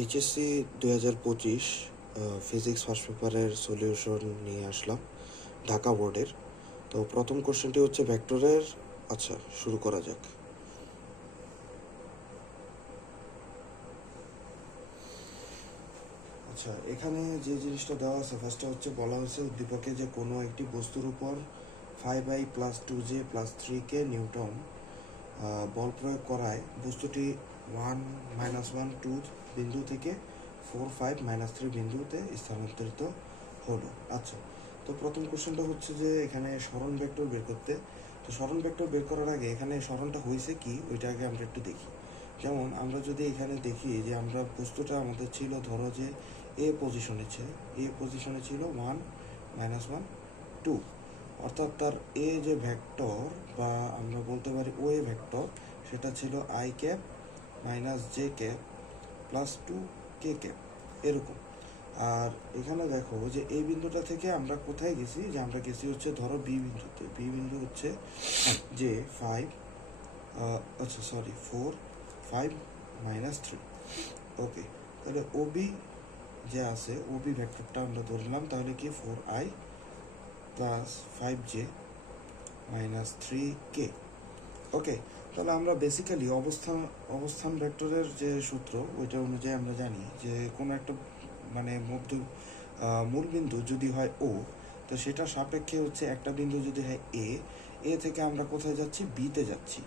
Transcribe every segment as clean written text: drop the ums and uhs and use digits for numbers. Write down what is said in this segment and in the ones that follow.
HSC 2025 physics first পেপারের solution নিয়ে আসলাম ঢাকা বোর্ডের। তো প্রথম কোশ্চেনটি হচ্ছে ভেক্টরের। আচ্ছা, শুরু করা যাক। আচ্ছা, এখানে যে জিনিসটা দেওয়া আছে, ফার্স্টে হচ্ছে বলা হয়েছে উদ্দীপকে যে কোনো একটি বস্তুর উপর 5i + 2j + 3k নিউটন বল প্রয়োগ করায় বস্তুটি 1 -1 2 বিন্দু থেকে 4 5 -3 বিন্দুতে স্থানান্তরিত হলো। আচ্ছা, তো প্রথম কোশ্চেনটা হচ্ছে যে এখানে সরণ ভেক্টর বের করতে। তো সরণ ভেক্টর বের করার আগে এখানে সরণটা হয়েছে কি ওইটা আগে আমরা একটু দেখি। যেমন আমরা যদি এখানে দেখি যে আমরা বস্তুটা আমাদের ছিল, ধরো যে এ পজিশনে ছিল 1 -1 2, অর্থাৎ তার এ যে ভেক্টর বা আমরা বলতে পারি ও এ ভেক্টর, সেটা ছিল i cap - j cap + 2k cap এরকম। আর এখানে দেখো যে এই বিন্দুটা থেকে আমরা কোথায় গেছি, যে আমরা গেছি হচ্ছে ধরো বি বিন্দুতে। বি বিন্দু হচ্ছে যে 4 5 -3। ওকে, তাহলে ওবি যে আছে, ওবি ভেক্টরটা আমরা ধরলাম, তাহলে কি 4i + 5j - 3k। ওকে, তাহলে আমরা বেসিক্যালি অবস্থান ভেক্টরের যে সূত্র ওইটা অনুযায়ী আমরা জানি যে কোনো একটা মানে মূল বিন্দু যদি হয় ও, তো সেটা সাপেক্ষে হচ্ছে একটা বিন্দু যদি হয় এ থেকে আমরা কোথায় যাচ্ছি, বিতে যাচ্ছি।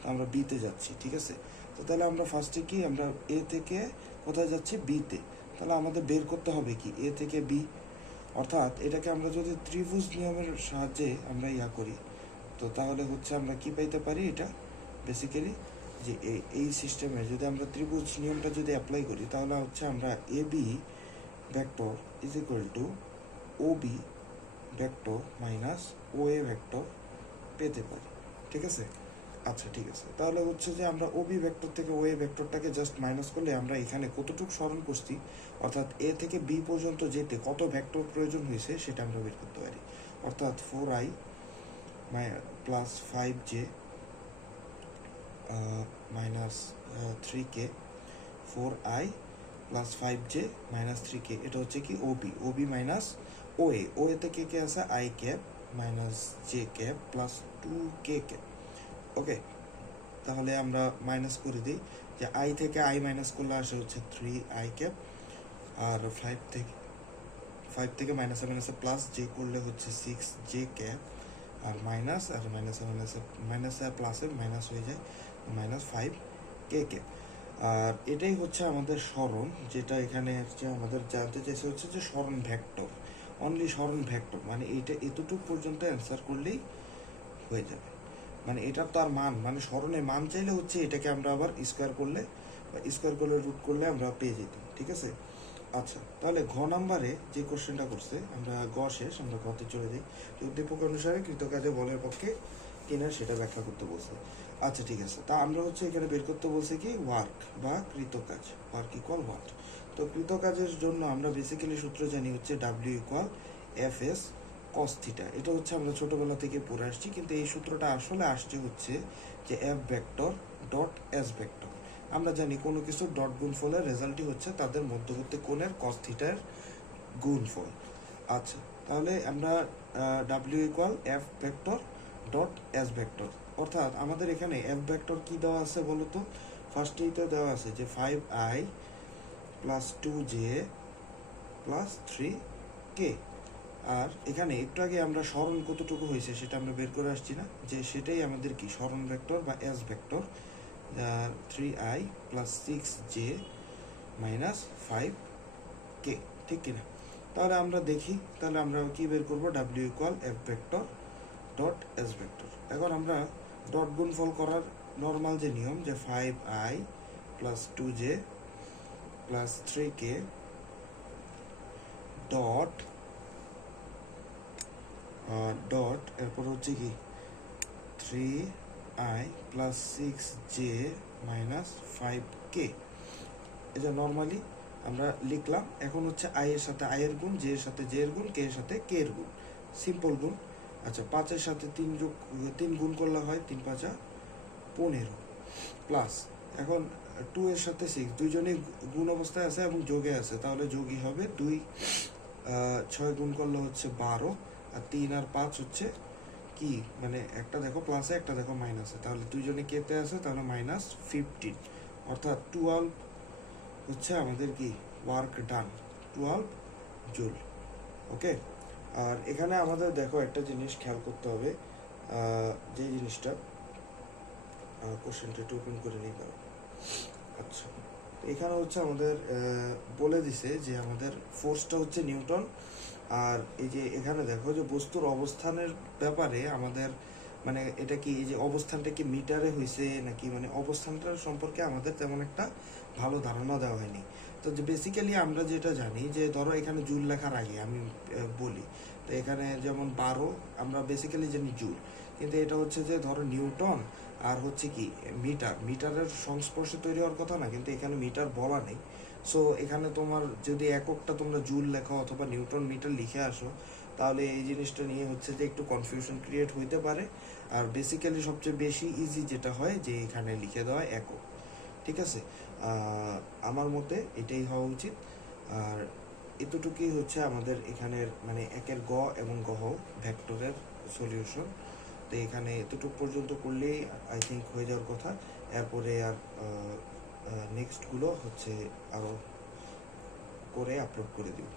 তো আমরা বিতে যাচ্ছি, ঠিক আছে। তো তাহলে আমরা ফার্স্টে কি, আমরা এ থেকে কোথায় যাচ্ছি, বিতে। তাহলে আমাদের বের করতে হবে কি এ থেকে বি, অর্থাৎ এটাকে আমরা যদি ত্রিভুজ নিয়মের সাহায্যে আমরা করি, তো তাহলে হচ্ছে আমরা কি পাইতে পারি, এটা বেসিক্যালি যে এই সিস্টেমে যদি আমরা ত্রিভুজ নিয়মটা যদি অ্যাপ্লাই করি, তাহলে হচ্ছে আমরা A B vector = O B vector - O A vector পেতে পারি, ঠিক আছে। আচ্ছা, ঠিক আছে, তাহলে হচ্ছে যে আমরা ও বি ভেক্টর থেকে ও এ ভেক্টরটাকে জাস্ট মাইনাস করলে আমরা এখানে কতটুকু সরণ করছি, অর্থাৎ এ থেকে বি পর্যন্ত যেতে কত ভেক্টর প্রয়োজন হয়েছে সেটা আমরা বের করতে পারি। অর্থাৎ 4i + 5j -3k 4i + 5j - 3k, এটা হচ্ছে কি ওবি মাইনাস ও এ থেকে কে আছে i cap - j cap + 2k cap. Okay, তাহলে আমরা মাইনাস করে দিই যে i থেকে i মাইনাস করলে আসে হচ্ছে 3i ক্যাপ, আর 5 থেকে মাইনাসে প্লাস j করলে হচ্ছে 6j ক্যাপ, আর মাইনাসে প্লাসে মাইনাস হয়ে যায় -5k ক্যাপ। আর এটাই হচ্ছে আমাদের সরণ, যেটা এখানে হচ্ছে আমাদের জানতে চাইছে হচ্ছে যে সরণ ভেক্টর, অনলি সরণ ভেক্টর, মানে এইটা এতটুকু পর্যন্ত অ্যান্সার করলেই হয়ে যাবে। মানে এটা তার মান, মানে সরণের মান চাইলে হচ্ছে এটাকে আমরা আবার স্কোয়ার করলে রুট করলে আমরা পেয়ে যেতাম, ঠিক আছে। আচ্ছা, তাহলে ঘ নাম্বারে যে কোশ্চেনটা করছে, আমরা গ শেষ, আমরা ঘতে চলে যাই। উদ্দীপক অনুসারে কৃতকাজে বলের পক্ষে কিনা সেটা ব্যাখ্যা করতে বলছে। আচ্ছা, ঠিক আছে, তা আমরা হচ্ছে এখানে বের করতে বলছে কি ওয়ার্ক বা কৃতকাজ, ওয়ার্ক = হোয়াট। তো কৃতকাজের জন্য আমরা বেসিক্যালি সূত্র জানি হচ্ছে W = FS cos θ। এটা হচ্ছে আমরা ছোটবেলা থেকে পড়ে আসছি, কিন্তু এই সূত্রটা আসলে আসছে হচ্ছে যে F vector dot S vector. আমরা জানি কোনো কিছু ডট গুণফলের রেজাল্টই হচ্ছে তাদের মধ্যবর্তী কোণের cos θ এর গুণফল। আচ্ছা, তাহলে আমরা W = F vector dot S vector, অর্থাৎ আমাদের এখানে F ভেক্টর কি দেওয়া আছে বলতো, ফার্স্টেই তো দেওয়া আছে যে 5i + 2j + 3k। আর এখানে একটু আগে আমরা সরণ কতটুকু হয়েছে সেটা আমরা বের করে আসছি না, যে সেটাই আমাদের কি সরণ ভেক্টর বা S vector, 3i + 6j - 5k, ঠিক কিনা। তাহলে আমরা দেখি, তাহলে আমরা কি বের করব, W = F vector dot S vector. এখন আমরা ডট গুণফল করার নর্মাল যে নিয়ম, যে 5i + 2j + 3k ডট এরপর হচ্ছে কি 3i + 6j - 5k, এটা নর্মালি আমরা লিখলাম। এখন হচ্ছে i এর সাথে i এর গুণ, j এর সাথে j এর গুণ, k এর সাথে k এর গুণ, সিম্পল গুণ। আচ্ছা, 5 এর সাথে 3 গুণ করলে হয় 3 × 5 = 15 প্লাস, এখন 2 এর সাথে 6 দুইজনেই গুণ অবস্থায় আছে এবং যোগে আছে, তাহলে যোগই হবে 2 6 গুণ করলে হচ্ছে 12, আর 3 আর 5 হচ্ছে কি, মানে একটা দেখো প্লাসে একটা দেখো মাইনাসে, তাহলে দুইজনে কেতে আছে, তাহলে -15, অর্থাৎ 12 হচ্ছে আমাদের কি ওয়ার্ক ডান, 12 জুল। ওকে, আর এখানে আমাদের দেখো একটা জিনিস খেয়াল করতে হবে, যে জিনিসটা কোশ্চেনটা একটু ওপেন করে নিই দাও। আচ্ছা, এখানে হচ্ছে আমাদের বলে দিছে যে আমাদের ফোর্সটা হচ্ছে নিউটন, আর এই যে এখানে দেখো যে বস্তুর অবস্থানের ব্যাপারে আমাদের মানে এটা কি, এই যে অবস্থানটা কি মিটারে হয়েছে নাকি, মানে অবস্থানটার সম্পর্কে আমাদের তেমন একটা ভালো ধারণা দেওয়া হয়নি। তো যে বেসিক্যালি আমরা যেটা জানি যে ধরো এখানে জুল লেখার আগে আমি বলি, তো এখানে যেমন 12 আমরা বেসিক্যালি জানি জুল, কিন্তু এটা হচ্ছে যে ধরো নিউটন আর হচ্ছে কি মিটারের সংস্পর্শে তৈরি হওয়ার কথা না, কিন্তু এখানে মিটার বলা নেই। সো এখানে তোমার যদি এককটা তোমরা জুল লেখো অথবা নিউটন মিটার লিখে আসো, তাহলে এই জিনিসটা নিয়ে হচ্ছে যে একটু কনফিউশন ক্রিয়েট হইতে পারে। আর বেসিক্যালি সবচেয়ে বেশি ইজি যেটা হয় যে এখানে লিখে দেওয়া একক। ঠিক আছে, আমার মতে এটাই হওয়া উচিত। আর এতটুকুই হচ্ছে আমাদের এখানের মানে একের গ এবং গহ ভেক্টরের সলিউশন। তো এখানে এতটুকু পর্যন্ত করলেই আই থিঙ্ক হয়ে যাওয়ার কথা। এরপরে আর নেক্সটগুলো হচ্ছে আরও করে আপলোড করে দিব।